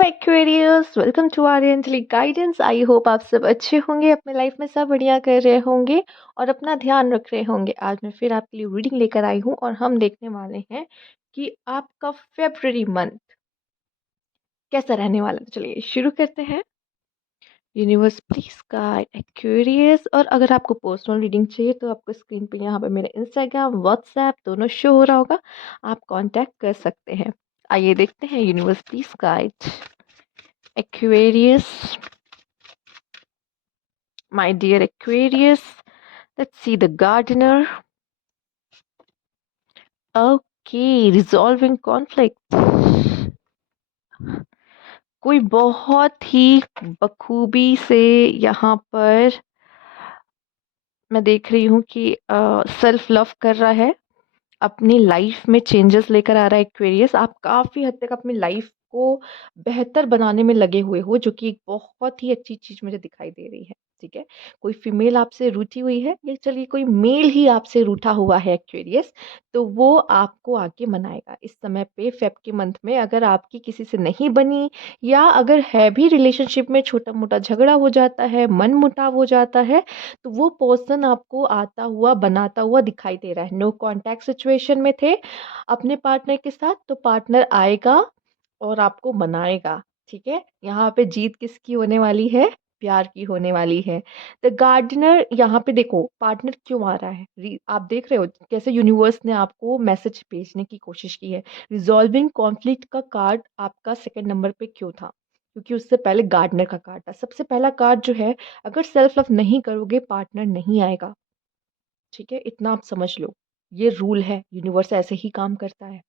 Aquarius welcome to आर्यंजलिक guidance. I hope आप सब अच्छे होंगे, अपने लाइफ में सब बढ़िया कर रहे होंगे और अपना ध्यान रख रहे होंगे। आज मैं फिर आपके लिए रीडिंग लेकर आई हूँ और हम देखने वाले हैं कि आपका फेब्रुअरी मंथ कैसा रहने वाला है। तो चलिए शुरू करते हैं। Universe please guide Aquarius. और अगर आपको पर्सनल रीडिंग चाहिए तो आपको स्क्रीन पे यहाँ पे मेरा इंस्टाग्राम व्हाट्सएप दोनों शो हो रहा होगा, आप कांटेक्ट कर सकते हैं। आइए देखते हैं universe please guide Aquarius, my dear Aquarius. Let's see the gardener. Okay, resolving conflict. कोई बहुत ही बखूबी से यहाँ पर मैं देख रही हूँ कि सेल्फ लव कर रहा है, अपनी लाइफ में चेंजेस लेकर आ रहा है। एक्वेरियस, आप काफ़ी हद तक अपनी लाइफ को बेहतर बनाने में लगे हुए हो, जो कि एक बहुत ही अच्छी चीज़ मुझे दिखाई दे रही है। ठीक है, कोई फीमेल आपसे रूठी हुई है या चलिए कोई मेल ही आपसे रूठा हुआ है एक्वेरियस, तो वो आपको आगे मनाएगा इस समय पे। फेब के मंथ में अगर आपकी किसी से नहीं बनी या अगर है भी रिलेशनशिप में छोटा मोटा झगड़ा हो जाता है, मन मुटाव हो जाता है, तो वो पर्सन आपको आता हुआ बनाता हुआ दिखाई दे रहा है। नो कॉन्टैक्ट सिचुएशन में थे अपने पार्टनर के साथ, तो पार्टनर आएगा और आपको मनाएगा। ठीक है, यहाँ पे जीत किसकी होने वाली है? प्यार की होने वाली है। द गार्डनर, यहाँ पे देखो पार्टनर क्यों आ रहा है। आप देख रहे हो कैसे यूनिवर्स ने आपको मैसेज भेजने की कोशिश की है। रिजॉल्विंग कॉन्फ्लिक्ट का कार्ड आपका सेकंड नंबर पे क्यों था? क्योंकि उससे पहले गार्डनर का कार्ड था। सबसे पहला कार्ड जो है, अगर सेल्फ लव नहीं करोगे पार्टनर नहीं आएगा। ठीक है, इतना आप समझ लो, ये रूल है, यूनिवर्स ऐसे ही काम करता है।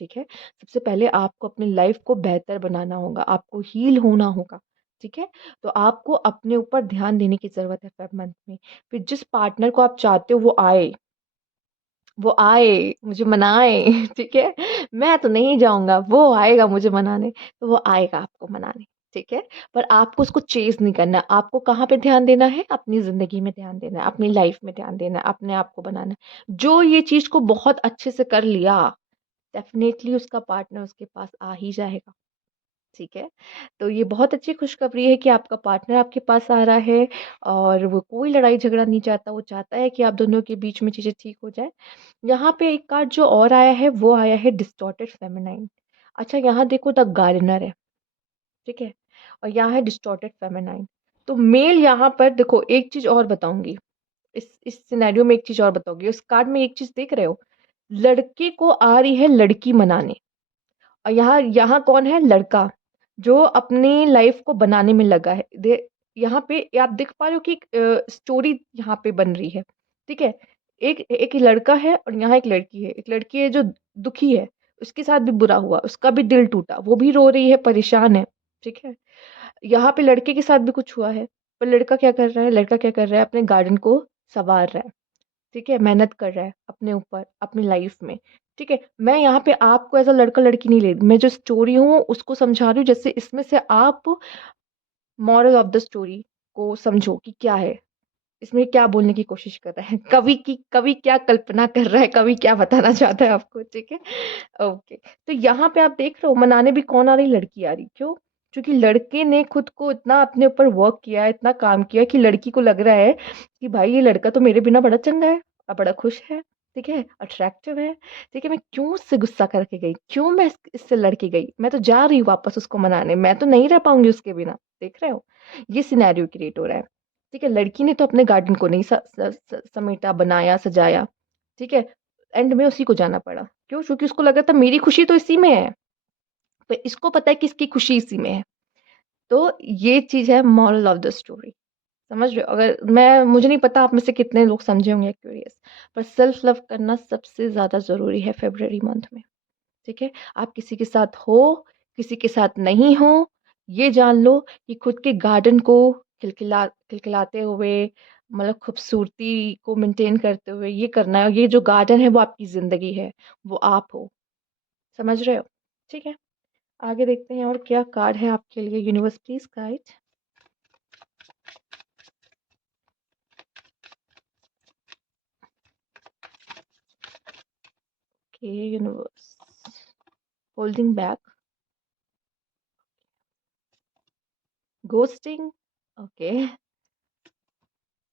ठीक है, सबसे पहले आपको अपनी लाइफ को बेहतर बनाना होगा, आपको हील होना होगा। ठीक है, तो आपको अपने ऊपर ध्यान देने की जरूरत है फेब मंथ में। फिर जिस पार्टनर को आप चाहते हो वो आए मुझे मनाए। ठीक है, मैं तो नहीं जाऊंगा, वो आएगा मुझे मनाने, तो वो आएगा आपको मनाने। ठीक है, पर आपको उसको चेज नहीं करना। आपको कहाँ पे ध्यान देना है? अपनी जिंदगी में ध्यान देना है, अपनी लाइफ में ध्यान देना है, अपने आप को बनाना है। जो ये चीज को बहुत अच्छे से कर लिया, डेफिनेटली उसका पार्टनर उसके पास आ ही जाएगा। ठीक है, तो ये बहुत अच्छी खुशखबरी है कि आपका पार्टनर आपके पास आ रहा है और वो कोई लड़ाई झगड़ा नहीं चाहता, वो चाहता है कि आप दोनों के बीच में चीजें ठीक हो जाए। यहाँ पे एक कार्ड जो और आया है वो आया है डिस्टॉर्टेड फेमिनाइन। अच्छा, यहाँ देखो द गार्डनर है। ठीक है, और यहाँ है डिस्टॉर्टेड फेमिनाइन। तो मेल यहाँ पर देखो, एक चीज और बताऊंगी, इस सिनेरियो में एक चीज और बताऊंगी। उस कार्ड में एक चीज देख रहे हो, लड़के को आ रही है लड़की मनाने, और यहाँ यहाँ कौन है? लड़का, जो अपनी लाइफ को बनाने में लगा है। यहाँ पे आप देख पा रहे हो कि स्टोरी यहाँ पे बन रही है। ठीक है, एक एक लड़का है और यहाँ एक लड़की है। एक लड़की है जो दुखी है, उसके साथ भी बुरा हुआ, उसका भी दिल टूटा, वो भी रो रही है, परेशान है। ठीक है, यहाँ पे लड़के के साथ भी कुछ हुआ है, पर लड़का क्या कर रहा है? लड़का क्या कर रहा है? अपने गार्डन को संवार रहा है। ठीक है, मेहनत कर रहा है अपने ऊपर, अपनी लाइफ में। ठीक है, मैं यहाँ पे आपको एज अ लड़का लड़की नहीं ले रही, मैं जो स्टोरी हूँ उसको समझा रही हूँ, जैसे इसमें से आप मॉरल ऑफ द स्टोरी को समझो कि क्या है इसमें, क्या बोलने की कोशिश कर रहा है कवि क्या कल्पना कर रहा है, कवि क्या बताना चाहता है आपको। ठीक है, ओके। तो यहाँ पे आप देख रहे हो मनाने भी कौन आ रही? लड़की आ रही। क्यों? क्योंकि लड़के ने खुद को इतना अपने ऊपर वर्क किया है, इतना काम किया कि लड़की को लग रहा है कि भाई ये लड़का तो मेरे बिना बड़ा चंगा है और बड़ा खुश है। ठीक है, अट्रैक्टिव है। ठीक है, मैं क्यों उससे गुस्सा करके गई? क्यों मैं इससे लड़के गई? मैं तो जा रही हूँ वापस उसको मनाने, मैं तो नहीं रह पाऊंगी उसके बिना। देख रहे हो, ये सिनेरियो क्रिएट हो रहा है। ठीक है, लड़की ने तो अपने गार्डन को नहीं समेटा, बनाया, सजाया। ठीक है, एंड में उसी को जाना पड़ा। क्यों? क्योंकि उसको लगा था मेरी खुशी तो इसी में है, पर इसको पता है कि इसकी खुशी इसी में है। तो ये चीज है मॉरल ऑफ द स्टोरी। समझ रहे हो? अगर मैं मुझे नहीं पता आप में से कितने लोग समझे होंगे क्यूरियस, पर सेल्फ लव करना सबसे ज्यादा जरूरी है फेब्रुअरी मंथ में। ठीक है, आप किसी के साथ हो, किसी के साथ नहीं हो, ये जान लो कि खुद के गार्डन को खिलखिलाते हुए, मतलब खूबसूरती को मेंटेन करते हुए ये करना है। ये जो गार्डन है वो आपकी जिंदगी है, वो आप हो। समझ रहे हो? ठीक है, आगे देखते हैं और क्या कार्ड है आपके लिए। Universe please guide. Okay universe, holding back. Ghosting, okay.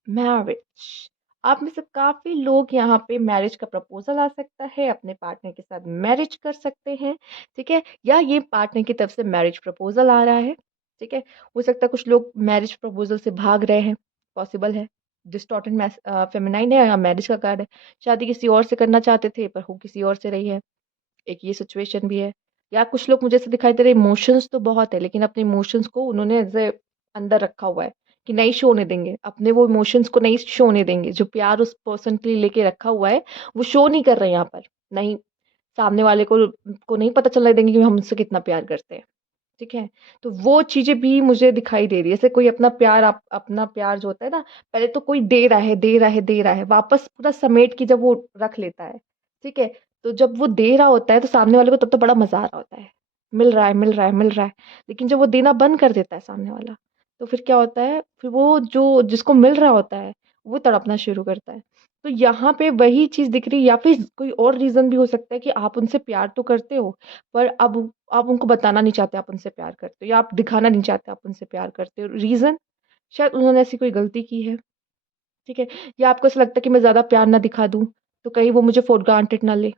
Marriage, आप में से काफ़ी लोग यहाँ पे मैरिज का प्रपोज़ल आ सकता है, अपने पार्टनर के साथ मैरिज कर सकते हैं, ठीक है? या ये पार्टनर की तरफ से मैरिज प्रपोज़ल आ रहा है, ठीक है? हो सकता है कुछ लोग मैरिज प्रपोज़ल से भाग रहे हैं, पॉसिबल है। डिस्टॉर्टेड फेमिनाइन है या मैरिज का कार्ड है। शादी किसी और से करना चाहते थे पर हो किसी और से रही है। एक ये सिचुएशन भी है। या कुछ लोग मुझे ऐसे दिखाई दे रहे हैं इमोशंस तो बहुत है लेकिन अपने इमोशंस को उन्होंने ऐसे अंदर रखा हुआ है कि नहीं शो होने देंगे। अपने वो इमोशंस को नहीं शो होने देंगे। जो प्यार उस पर्सन के लिए लेके रखा हुआ है, वो शो नहीं कर रहे हैं यहाँ पर। नहीं, सामने वाले को नहीं पता चलने देंगे कि हम उससे कितना प्यार करते हैं। ठीक है? तो वो चीज़ें भी मुझे दिखाई दे रही है। जैसे कोई अपना प्यार अपना प्यार जो होता है ना, पहले तो कोई दे रहा है, दे रहा है, दे रहा है, वापस पूरा समेट के जब वो रख लेता है, ठीक है? तो जब वो दे रहा होता है तो सामने वाले को तब तो बड़ा मज़ा आ रहा होता है। मिल रहा है, मिल रहा है, मिल रहा है। लेकिन जब वो देना बंद कर देता है सामने वाला, तो फिर क्या होता है, फिर वो जो जिसको मिल रहा होता है, वो तड़पना शुरू करता है। तो यहाँ पे वही चीज़ दिख रही है या फिर कोई और रीज़न भी हो सकता है कि आप उनसे प्यार तो करते हो, पर अब आप उनको बताना नहीं चाहते आप उनसे प्यार करते हो या आप दिखाना नहीं चाहते आप उनसे प्यार करते हो। रीज़न शायद उन्होंने ऐसी कोई गलती की है, ठीक है? या आपको ऐसा लगता है कि मैं ज़्यादा प्यार ना दिखा दूँ, तो कहीं वो मुझे फॉर ग्रांटेड ना ले।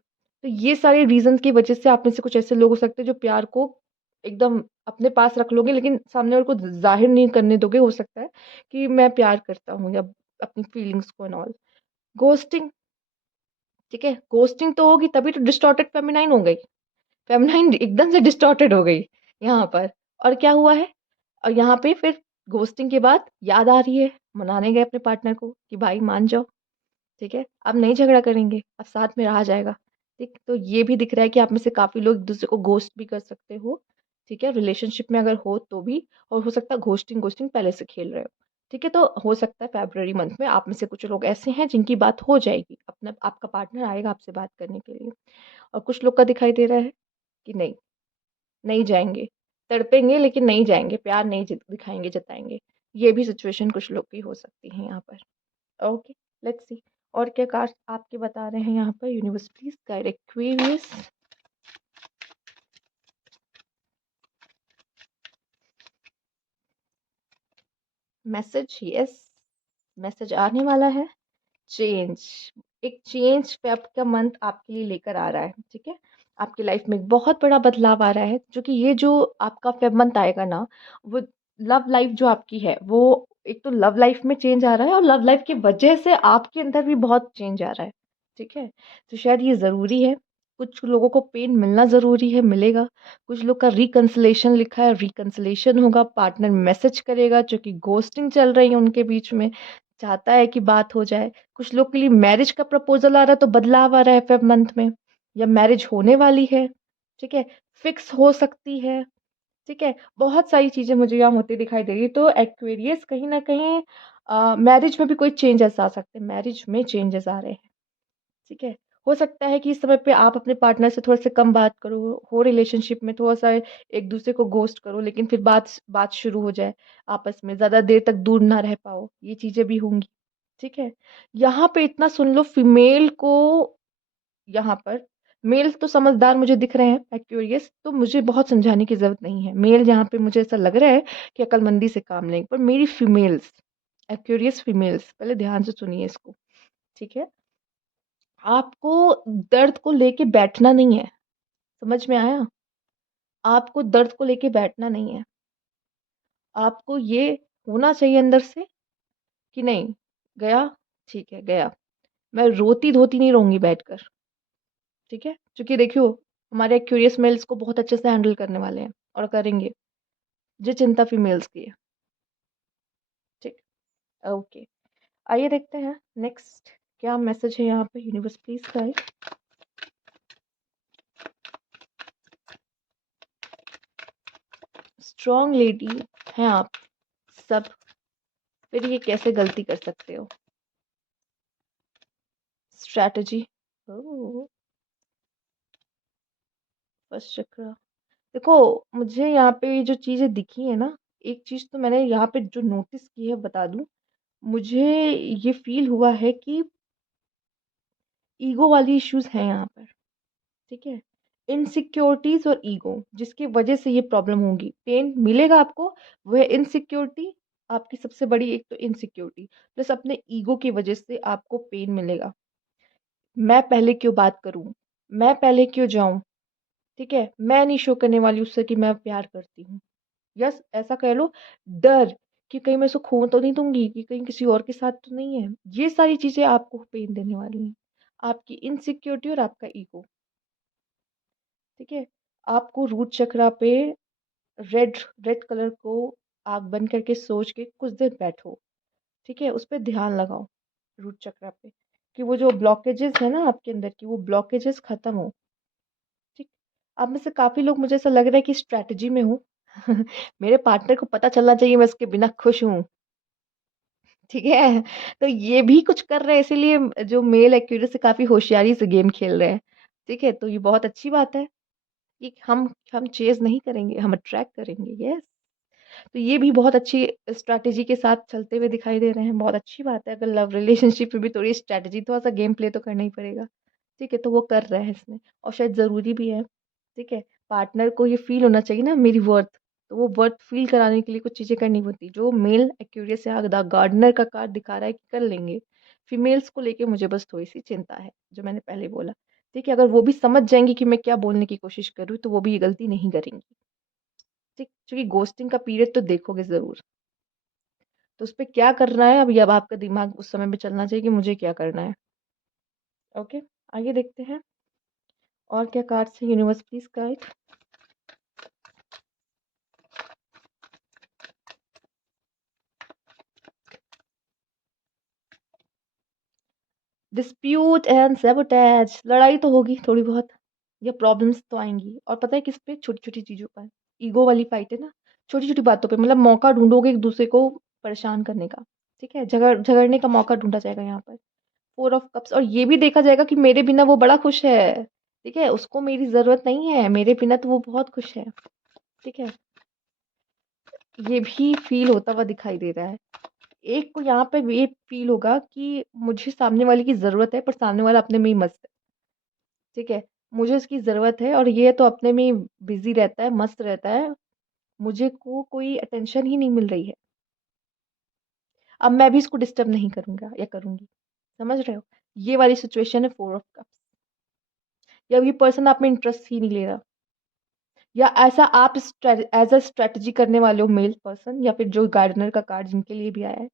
तो ये सारे रीज़न्स की वज़ह से आप में से कुछ ऐसे लोग हो सकते हैं जो प्यार को एकदम अपने पास रख लोगे लेकिन सामने वाले को ज़ाहिर नहीं करने दोगे। हो सकता है कि मैं प्यार करता हूँ या अपनी फीलिंग्स को एंड ऑल। घोस्टिंग, ठीक है? घोस्टिंग तो होगी तभी तो डिस्टॉर्टेड फेमिनाइन हो गई। फेमिनाइन एकदम से डिस्टॉर्टेड हो गई यहाँ पर। और क्या हुआ है? और यहाँ पे फिर घोस्टिंग के बाद याद आ रही है, मनाने गए अपने पार्टनर को कि भाई मान जाओ, ठीक है? अब नहीं झगड़ा करेंगे, अब साथ में रहा जाएगा, ठीक? तो ये भी दिख रहा है कि आप में से काफ़ी लोग एक-दूसरे को घोस्ट भी कर सकते हो, ठीक है? रिलेशनशिप में अगर हो तो भी और हो सकता है घोस्टिंग घोस्टिंग पहले से खेल रहे हो, ठीक है? तो हो सकता है फ़रवरी मंथ में आप में से कुछ लोग ऐसे हैं जिनकी बात हो जाएगी, अपना आपका पार्टनर आएगा आपसे बात करने के लिए। और कुछ लोग का दिखाई दे रहा है कि नहीं, नहीं जाएँगे। तड़पेंगे लेकिन नहीं जाएँगे, प्यार नहीं दिखाएँगे, जताएँगे। ये भी सिचुएशन कुछ लोग की हो सकती है यहाँ पर। ओके, लेट्स सी और क्या कार्ड्स आपके बता रहे हैं यहाँ पर। Universe please guide Aquarius. Message yes, message आने वाला है। चेंज, एक चेंज फेब का मंथ आपके लिए लेकर आ रहा है, ठीक है? आपकी लाइफ में एक बहुत बड़ा बदलाव आ रहा है, जो कि ये जो आपका फेब मंथ आएगा ना, वो लव लाइफ जो आपकी है, वो एक तो लव लाइफ में चेंज आ रहा है और लव लाइफ की वजह से आपके अंदर भी बहुत चेंज आ रहा है, ठीक है? तो शायद ये ज़रूरी है, कुछ लोगों को पेन मिलना ज़रूरी है, मिलेगा। कुछ लोग का रिकन्सिलेशन लिखा है, रिकन्सिलेशन होगा, पार्टनर मैसेज करेगा, जो कि घोस्टिंग चल रही है उनके बीच में, चाहता है कि बात हो जाए। कुछ लोग के लिए मैरिज का प्रपोज़ल आ रहा है तो बदलाव आ रहा है फ़ेब मंथ में या मैरिज होने वाली है, ठीक है? फिक्स हो सकती है, ठीक है? बहुत सारी चीज़ें मुझे यहाँ होती दिखाई दे रही है तो एक्वेरियस कहीं न कहीं मैरिज में भी कोई चेंजेज़ आ सकते हैं, मैरिज में चेंजेज़ आ रहे हैं, ठीक है? हो सकता है कि इस समय पे आप अपने पार्टनर से थोड़ा-सा कम बात करो, हो रिलेशनशिप में थोड़ा-सा एक-दूसरे को घोस्ट करो लेकिन फिर बात बात शुरू हो जाए आपस में, ज़्यादा देर तक दूर ना रह पाओ, ये चीज़ें भी होंगी। ठीक है? यहाँ पे इतना सुन लो फीमेल को यहाँ पर मेल तो समझदार मुझे दिख रहे हैं एक्वेरियस तो मुझे बहुत समझाने की ज़रूरत नहीं है। मेल यहाँ पे मुझे ऐसा लग रहा है कि अक्लमंदी से काम लेंगे पर मेरी फीमेल्स एक्वेरियस फीमेल्स पहले ध्यान से सुनिए इसको, ठीक है? आपको दर्द को लेके बैठना नहीं है, समझ में आया? आपको दर्द को लेके बैठना नहीं है। आपको ये होना चाहिए अंदर से कि नहीं, गया, ठीक है, गया। मैं रोती-धोती नहीं रहूँगी बैठकर। ठीक है? क्योंकि देखियो हमारे क्यूरियस मेल्स को बहुत अच्छे से हैंडल करने वाले हैं और करेंगे। ये चिंता फीमेल्स की है। ठीक, ओके। आइए देखते हैं नेक्स्ट क्या मैसेज है यहाँ पे universe please guide. Strong lady हैं आप सब, फिर ये कैसे गलती कर सकते हो? स्ट्रैटेजी, ओह! फर्स्ट चक्र। देखो मुझे यहाँ पे ये जो चीज़ें दिखी है ना, एक चीज़ तो मैंने यहाँ पे जो नोटिस की है बता दूँ, मुझे ये फ़ील हुआ है कि ईगो वाली इश्यूज़ हैं यहाँ पर, ठीक है? इनसिक्योरिटीज़ और ईगो जिसकी वजह से ये प्रॉब्लम होगी। पेन मिलेगा आपको, वह इनसिक्योरिटी आपकी सबसे बड़ी एक तो इनसिक्योरिटी प्लस अपने ईगो की वजह से आपको पेन मिलेगा। मैं पहले क्यों बात करूँ? मैं पहले क्यों जाऊँ? ठीक है? मैं नहीं शो करने वाली उससे कि मैं प्यार करती हूँ। यस ऐसा कह लो डर कि कहीं मैं उसको खो तो नहीं दूँगी, कि कहीं किसी और के साथ तो नहीं है। ये सारी चीज़ें आपको पेन देने वाली हैं। आपकी इनसिक्योरिटी और आपका ईगो, ठीक है? आपको रूट चक्रा पे रेड रेड कलर को आँख बंद करके सोच के कुछ देर बैठो, ठीक है? उस पे ध्यान लगाओ रूट चक्रा पे कि वो जो ब्लॉकेजेज़ है ना आपके अंदर की वो ब्लॉकेजेज़ खत्म हो, ठीक? आप में से काफ़ी लोग मुझे ऐसा लग रहा है कि स्ट्रैटेजी में हो। मेरे पार्टनर को पता चलना चाहिए मैं उसके बिना खुश हूँ। ठीक है? तो ये भी कुछ कर रहे हैं इसीलिए जो मेल एक्यूरेसी काफ़ी होशियारी से गेम खेल रहे हैं। ठीक है? तो ये बहुत अच्छी बात है कि हम चेज़ नहीं करेंगे, हम अट्रैक्ट करेंगे, यस। तो ये भी बहुत अच्छी स्ट्रैटेजी के साथ चलते हुए दिखाई दे रहे हैं, बहुत अच्छी बात है। अगर लव रिलेशनशिप में भी थोड़ी स्ट्रैटेजी थोड़ा-सा गेम प्ले तो करना ही पड़ेगा। ठीक है? तो वो कर रहा है इसमें और शायद ज़रूरी भी है। ठीक है? पार्टनर को ये फ़ील होना चाहिए ना मेरी वर्थ, तो वो वर्थ फ़ील कराने के लिए कुछ चीज़ें करनी होती। जो मेल एक्यूरियस या द गार्डनर का कार्ड दिखा रहा है कि कर लेंगे। फीमेल्स को लेके मुझे बस थोड़ी-सी चिंता है, जो मैंने पहले बोला। ठीक है? अगर वो भी समझ जाएँगी कि मैं क्या बोलने की कोशिश कर रही हूँ, तो वो भी ये गलती नहीं करेंगी। ठीक? क्योंकि घोस्टिंग का पीरियड तो देखोगे ज़रूर। तो उसपे क्या करना है अभी अब आपका दिमाग उस समय पे चलना चाहिए कि मुझे क्या करना है। ओके? आगे देखते हैं और क्या कार्ड्स हैं universe please guide. Dispute and sabotage लड़ाई तो होगी थोड़ी बहुत या प्रॉब्लम्स तो आएँगी और पता है किस पे? छोटी-छोटी चीज़ों पर। ईगो वाली फाइट है ना, छोटी-छोटी बातों पे मतलब मौका ढूँढोगे एक-दूसरे को परेशान करने का, ठीक है? झगड़ने का मौका ढूँढा जाएगा यहाँ पर। 4 ऑफ कप्स और ये भी देखा जाएगा कि मेरे बिना वो बड़ा खुश है, ठीक है? उसको मेरी ज़रूरत नहीं है, मेरे बिना तो वो बहुत खुश है, ठीक है? ये भी फ़ील होता हुआ दिखाई दे रहा है। एक को यहाँ पे ये फ़ील होगा कि मुझे सामने वाले की ज़रूरत है, पर सामने वाला अपने में ही मस्त है, ठीक है? मुझे उसकी ज़रूरत है और ये तो अपने में ही बिज़ी रहता है, मस्त रहता है, मुझे को कोई अटेंशन ही नहीं मिल रही है। अब मैं भी इसको डिस्टर्ब नहीं करूँगा या करूँगी, समझ रहे हो? ये वाली सिचुएशन है 4 ऑफ कप्स या ये पर्सन आप में इंटरेस्ट ही नहीं ले रहा या ऐसा आप एज़ अ स्ट्रैटेजी करने वाले हो मेल पर्सन या फिर जो गार्डनर का कार्ड जिनके लिए भी आया है,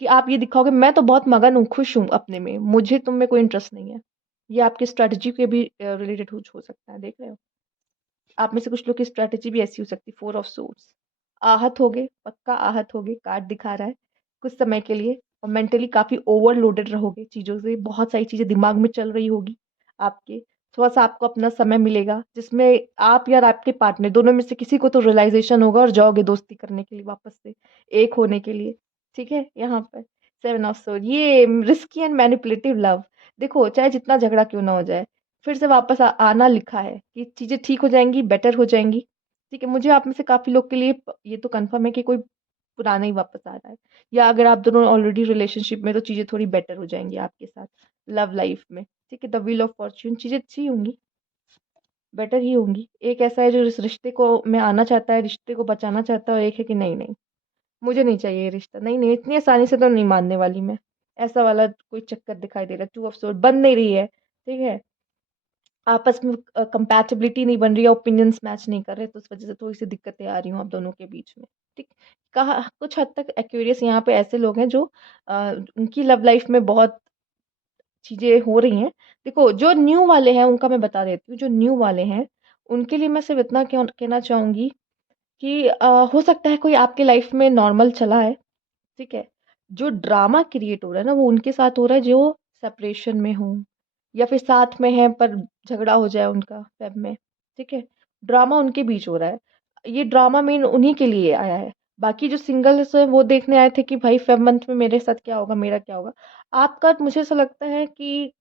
कि आप ये दिखाओगे मैं तो बहुत मगन हूँ, खुश हूँ अपने में, मुझे तुम में कोई इंटरेस्ट नहीं है। ये आपकी स्ट्रैटेजी के भी रिलेटेड हो सकता है, देख रहे हो? आप में से कुछ लोग की स्ट्रैटेजी भी ऐसी हो सकती है, 4 ऑफ सोर्ड्स। आहत होगे, पक्का आहत होगे, कार्ड दिखा रहा है, कुछ समय के लिए और मेंटली काफ़ी ओवरलोडेड रहोगे चीज़ों से, बहुत सारी चीज़ें दिमाग में चल रही होगी आपके। थोड़ा-सा आपको अपना समय मिलेगा, जिसमें आप या आपके पार्टनर दोनों में से किसी को तो रियलाइज़ेशन होगा और जाओगे दोस्ती करने के लिए वापस से, एक होने के लिए, ठीक है? यहाँ पर 7 ऑफ सोर्ड ये रिस्की एंड मैनिपुलेटिव लव देखो, चाहे जितना झगड़ा क्यों ना हो जाए, फिर से वापस आना लिखा है कि चीज़ें ठीक हो जाएँगी, बेटर हो जाएँगी। ठीक है, मुझे आप में से काफ़ी लोग के लिए ये तो कन्फर्म है कि कोई पुराना ही वापस आ रहा है या अगर आप दोनों ऑलरेडी रिलेशनशिप में तो चीज़ें थोड़ी बेटर हो जाएँगी आपके साथ लव लाइफ में। ठीक है, द व्हील ऑफ फॉर्च्यून चीज़ें अच्छी होंगी, बेटर ही होंगी। एक ऐसा है जो इस रिश्ते को में आना चाहता है, रिश्ते को बचाना चाहता है और एक है कि नहीं, नहीं, मुझे नहीं चाहिए ये रिश्ता। नहीं, नहीं, इतनी आसानी से तो नहीं मानने वाली मैं। ऐसा वाला कोई चक्कर दिखाई दे रहा है, 2 ऑफ सोर्ड बन नहीं रही है, ठीक है? आपस में कंपैटिबिलिटी नहीं बन रही है, ओपिनियंस मैच नहीं कर रहे, तो उस वज़ह से थोड़ी-सी दिक्कतें आ रही हों आप दोनों के बीच में, ठीक? कहा कुछ हद तक एक्वेरियस यहाँ पे ऐसे लोग हैं जो उनकी लव लाइफ़ में बहुत चीज़ें हो रही हैं। देखो, जो न्यू वाले हैं, उनका मैं बता देती हूँ, जो न्यू वाले हैं, उनके लिए मैं सिर्फ़ इतना कहना चाहूँगी कि हो सकता है कोई आपकी लाइफ़ में नॉर्मल चला है, ठीक है? जो ड्रामा क्रिएट हो रहा है ना, वो उनके साथ हो रहा है जो सेपरेशन में हों या फिर साथ में हैं पर झगड़ा हो जाए उनका वेब में, ठीक है? ड्रामा उनके बीच हो रहा है। ये ड्रामा मेन उन्हीं के लिए आया है। बाकी जो सिंगल्स हैं वो देखने आए थे कि भाई फेब मंथ में मेरे साथ क्या होगा, मेरा क्या होगा? आपका मुझे ऐसा लगता है कि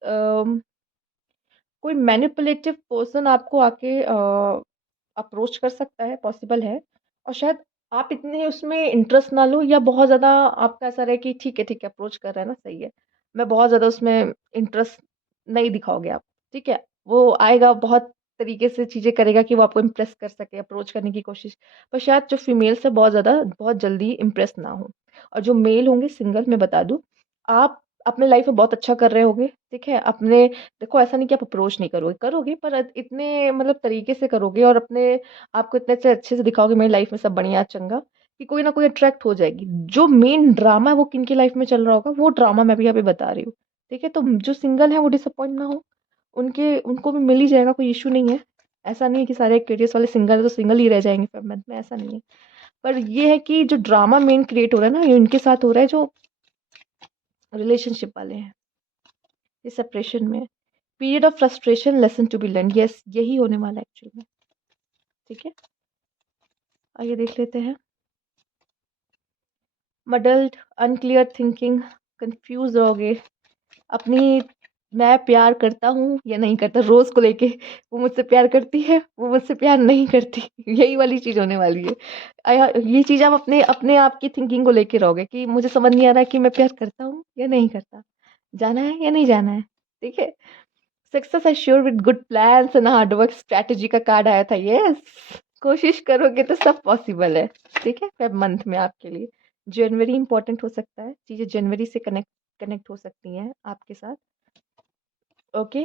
कोई मैनिपुलेटिव पर्सन आपको आके अप्रोच कर सकता है, पॉसिबल है और शायद आप इतने उसमें इंटरेस्ट ना लो या बहुत ज़्यादा आपका ऐसा रहे कि ठीक है, अप्रोच कर रहा है ना, सही है। मैं बहुत ज़्यादा उसमें इंटरेस्ट नहीं दिखाओगे आप, ठीक है? वो आएगा बहुत तरीके से चीज़ें करेगा कि वो आपको इम्प्रेस कर सके, अप्रोच करने की कोशिश। पर शायद जो फीमेल्स है बहुत जल्दी इम्प्रेस ना हो। और जो मेल होंगे सिंगल, मैं बता दूँ, आप अपने लाइफ में बहुत अच्छा कर रहे होगे, ठीक है? अपने देखो ऐसा नहीं कि आप अप्रोच नहीं करोगे, करोगे पर इतने मतलब तरीके से करोगे और अपने आप को इतने अच्छे से दिखाओगे मेरी लाइफ में सब बढ़िया चंगा, कि कोई ना कोई अट्रैक्ट हो जाएगी। जो मेन ड्रामा है वो किनकी लाइफ में चल रहा होगा, वो ड्रामा मैं भी यहाँ पे बता रही हूँ, ठीक है? तो जो सिंगल है वो डिसअपॉइंट ना हो, उनके उनको भी मिल ही जाएगा, कोई इश्यू नहीं है। ऐसा नहीं है कि सारे एक्वेरियस वाले सिंगल है तो सिंगल ही रह जाएँगे 5 मंथ में, ऐसा नहीं है। पर ये है कि जो ड्रामा मेन क्रिएट हो रहा है ना, ये उनके साथ हो रहा है जो रिलेशनशिप वाले हैं, ये सेपरेशन में है। Period of frustration, lesson to be learned, yes यही होने वाला है एक्चुअल में, ठीक है? आइए देख लेते हैं। मडल्ड, अनक्लियर थिंकिंग, कंफ्यूज रहोगे अपनी, मैं प्यार करता हूँ या नहीं करता, रोज को लेके, वो मुझसे प्यार करती है, वो मुझसे प्यार नहीं करती, यही वाली चीज होने वाली है। ये चीज आप अपने अपने आप की थिंकिंग को लेके रहोगे कि मुझे समझ नहीं आ रहा है कि मैं प्यार करता हूँ या नहीं करता, जाना है या नहीं जाना है, ठीक है? Success assure with good plans and hard work strategy का कार्ड आया था, यस। कोशिश करोगे तो सब पॉसिबल है, ठीक है? फेब मंथ में आपके लिए जनवरी इंपॉर्टेंट हो सकता है, चीजें जनवरी से कनेक्ट कनेक्ट हो सकती हैं आपके साथ, okay.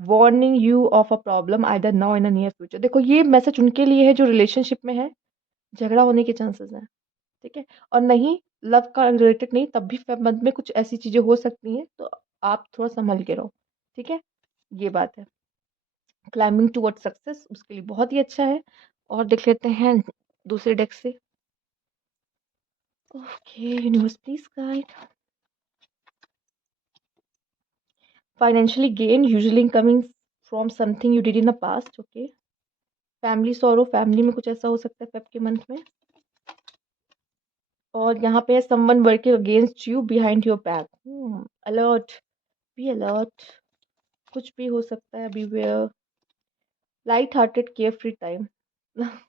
Warning you of a problem either now in a near future, देखो ये मैसेज उनके लिए है जो रिलेशनशिप में है, झगड़ा होने के चांसेस हैं, ठीक है? और नहीं, लव का रिलेटेड नहीं, तब भी फेब मंथ में कुछ ऐसी चीजें हो सकती हैं, तो आप थोड़ा संभल के रहो, ठीक है? ये बात है। क्लाइंबिंग टुवर्ड्स सक्सेस उसके लिए बहुत ही अच्छा है। और देख लेते हैं दूसरे डेक से। Okay, universe please guide. Financially gain usually coming from something you did in the past, okay. Family sorrow, family में कुछ ऐसा हो सकता है फेब के मंथ में। और यहाँ पे someone working against you behind your back, alert, be alert, कुछ भी हो सकता है, beware. Light hearted care free time,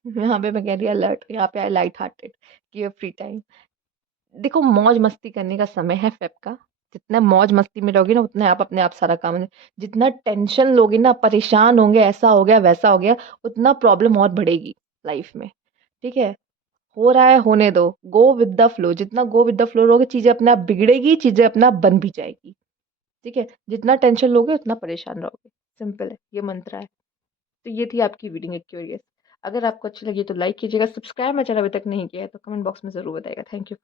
यहाँ पे मैं कह रही अलर्ट, यहाँ पे light hearted care free time. देखो मौज मस्ती करने का समय है फेब का, जितना मौज मस्ती में रहोगे ना उतना आप अपने आप सारा काम, जितना टेंशन लोगे ना, परेशान होंगे, ऐसा हो गया वैसा हो गया, उतना प्रॉब्लम और बढ़ेगी लाइफ में, ठीक है? हो रहा है होने दो, गो विद द फ्लो, जितना गो विद द फ्लो रहोगे चीजें अपने आप बिगड़ेगी, चीजें अपने आप बन भी जाएगी, ठीक है? जितना टेंशन लोगे उतना परेशान रहोगे, सिंपल है, ये मंत्र है। तो ये थी आपकी रीडिंग एक्यूरियस। अगर आपको अच्छी लगी तो लाइक कीजिएगा, सब्सक्राइब मेरा चैनल अभी तक नहीं किया है तो कमेंट बॉक्स में जरूर बताइएगा। Thank you.